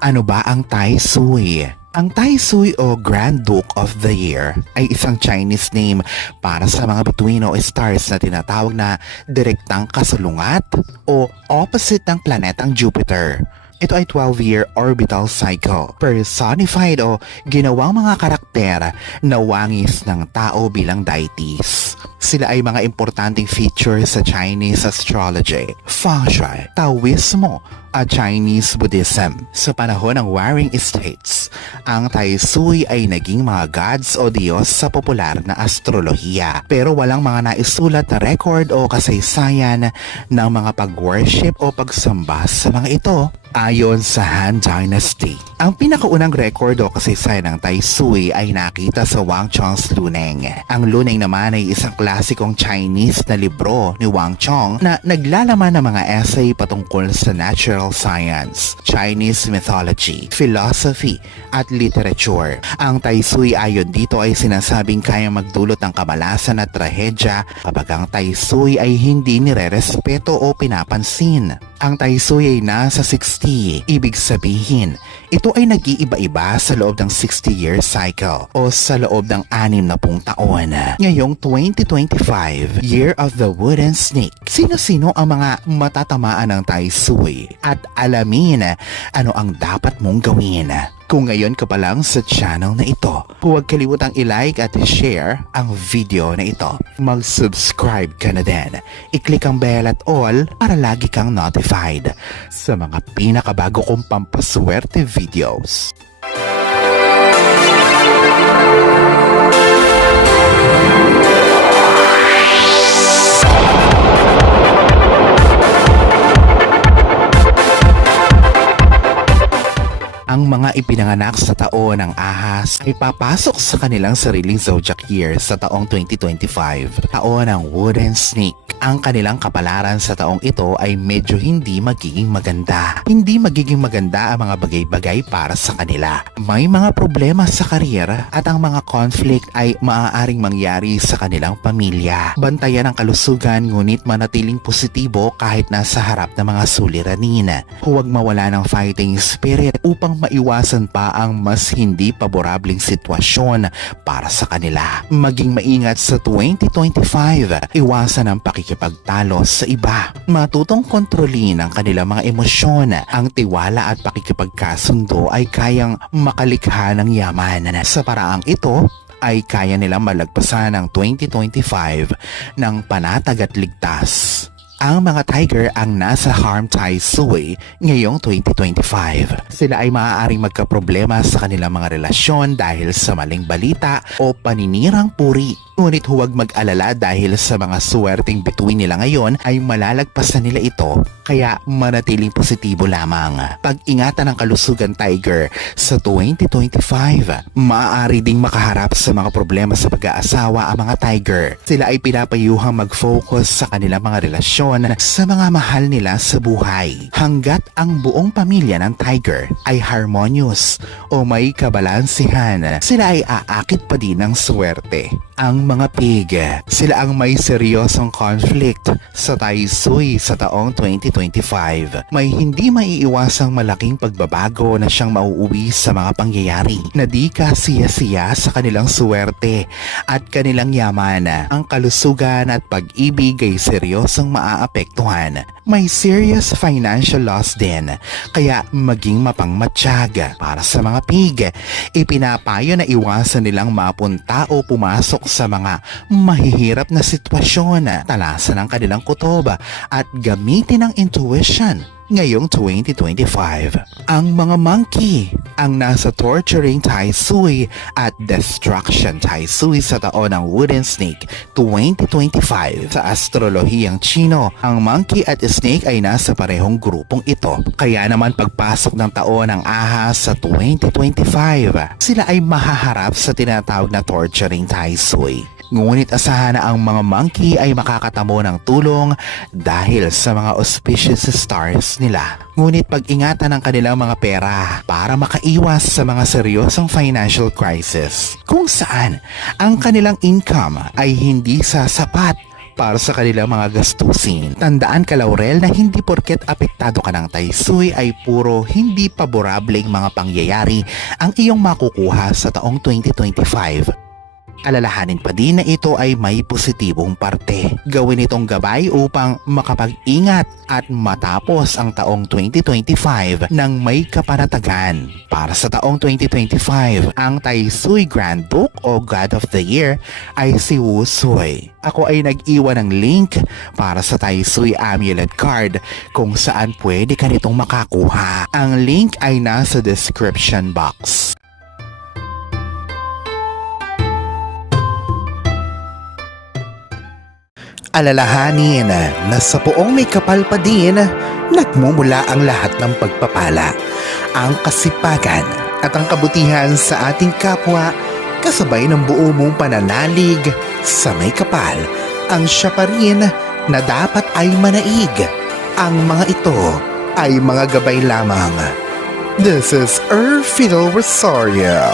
Ano ba ang Tai Sui? Ang Tai Sui o Grand Duke of the Year ay isang Chinese name para sa mga bituin o stars na tinatawag na direktang kasalungat o opposite ng planetang Jupiter. Ito ay 12-year orbital cycle, personified o ginawang mga karakter na wangis ng tao bilang deities. Sila ay mga importanteng features sa Chinese astrology, feng shui, Taoismo, at Chinese Buddhism. Sa panahon ng Warring States, ang Tai Sui ay naging mga gods o Diyos sa popular na astrolohiya. Pero walang mga naisulat na record o kasaysayan ng mga pag-worship o pagsamba sa mga ito. Ayon sa Han Dynasty, ang pinakaunang record o kasaysayan ng Tai Sui ay nakita sa Wang Chong's Luneng. Ang Luneng naman ay isang klasikong Chinese na libro ni Wang Chong na naglalaman ng mga essay patungkol sa natural science, Chinese mythology, philosophy, at literature. Ang Tai Sui ayon dito ay sinasabing kayang magdulot ng kamalasan at trahedya kapag ang Tai Sui ay hindi nirerespeto o pinapansin. Ang Tai Sui ay nasa 60, ibig sabihin, ito ay nag-iiba-iba sa loob ng 60-year cycle o sa loob ng 60 taon. Ngayong 2025, Year of the Wooden Snake, sino-sino ang mga matatamaan ng Tai Sui at alamin ano ang dapat mong gawin. Kung ngayon ka pa lang sa channel na ito, huwag kalimutang i-like at i-share ang video na ito. Mag-subscribe ka na din. I-click ang bell at all para lagi kang notified sa mga pinakabago kong pampaswerte videos. Ang mga ipinanganak sa taon ng ahas ay papasok sa kanilang sariling zodiac year sa taong 2025, taon ng Wooden Snake. Ang kanilang kapalaran sa taong ito ay medyo hindi magiging maganda. Hindi magiging maganda ang mga bagay-bagay para sa kanila. May mga problema sa kariyer at ang mga conflict ay maaaring mangyari sa kanilang pamilya. Bantayan ang kalusugan ngunit manatiling positibo kahit nasa harap ng mga suliranin. Huwag mawala ng fighting spirit upang maiwasan pa ang mas hindi paborableng sitwasyon para sa kanila. Maging maingat sa 2025. Iwasan ang pakikipagtalo sa iba. Matutong kontrolin ang kanilang mga emosyon. Ang tiwala at pakikipagkasundo ay kayang makalikha ng yaman. Sa paraang ito, ay kaya nilang malagpasan ang 2025 ng panatag at ligtas. Ang mga tiger ang nasa Harm Tai Sui ngayong 2025. Sila ay maaaring magkaproblema sa kanilang mga relasyon dahil sa maling balita o paninirang puri. Ngunit huwag mag-alala dahil sa mga swerteng bituin nila ngayon ay malalagpasan nila ito, kaya manatiling positibo lamang. Pag-ingatan ang kalusugan tiger sa 2025. Maaari ding makaharap sa mga problema sa pag-aasawa ang mga tiger. Sila ay pinapayuhang mag-focus sa kanilang mga relasyon sa mga mahal nila sa buhay. Hanggat ang buong pamilya ng tiger ay harmonious o may kabalansihan, sila ay aakit pa din ng swerte. Ang mga pig, sila ang may seryosong conflict sa Tai Sui sa taong 2025. May hindi maiiwasang malaking pagbabago na siyang mauuwi sa mga pangyayari na di kasiya-siya sa kanilang swerte at kanilang yaman. Ang kalusugan at pag-ibig ay seryosong maaapektuhan. May serious financial loss din, kaya maging mapangmatsyag. Para sa mga pig, ipinapayo na iwasan nilang mapunta o pumasok sa mga mahihirap na sitwasyon, talasan ang kanilang kutob at gamitin ang intuition ngayong 2025. Ang mga monkey ang nasa torturing Tai Sui at destruction Tai Sui sa taon ng Wooden Snake 2025. Sa astrolohiyang Chino, ang monkey at snake ay nasa parehong grupong ito. Kaya naman pagpasok ng taon ng ahas sa 2025, sila ay mahaharap sa tinatawag na torturing Tai Sui. Ngunit asahan na ang mga monkey ay makakatamo ng tulong dahil sa mga auspicious stars nila. Ngunit pag-ingatan ang kanilang mga pera para makaiwas sa mga seryosong financial crisis kung saan ang kanilang income ay hindi sasapat para sa kanilang mga gastusin. Tandaan ka, Laurel, na hindi porket apektado ka ng Taisuy ay puro hindi paborableng mga pangyayari ang iyong makukuha sa taong 2025. Alalahanin pa din na ito ay may positibong parte. Gawin itong gabay upang makapag-ingat at matapos ang taong 2025 ng may kapanatagan. Para sa taong 2025, ang Taisuy Grand Book o God of the Year ay si Wusui. Ako ay nag-iwan ng link para sa Taisuy Amulet Card kung saan pwede ka nitong makakuha. Ang link ay nasa description box. Alalahanin na sa poong may kapal pa din, nagmumula ang lahat ng pagpapala, ang kasipagan at ang kabutihan sa ating kapwa kasabay ng buo mong pananalig sa may kapal. Ang siya pa rin na dapat ay manaig. Ang mga ito ay mga gabay lamang. This is Fiddle Rosario.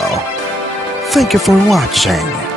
Thank you for watching.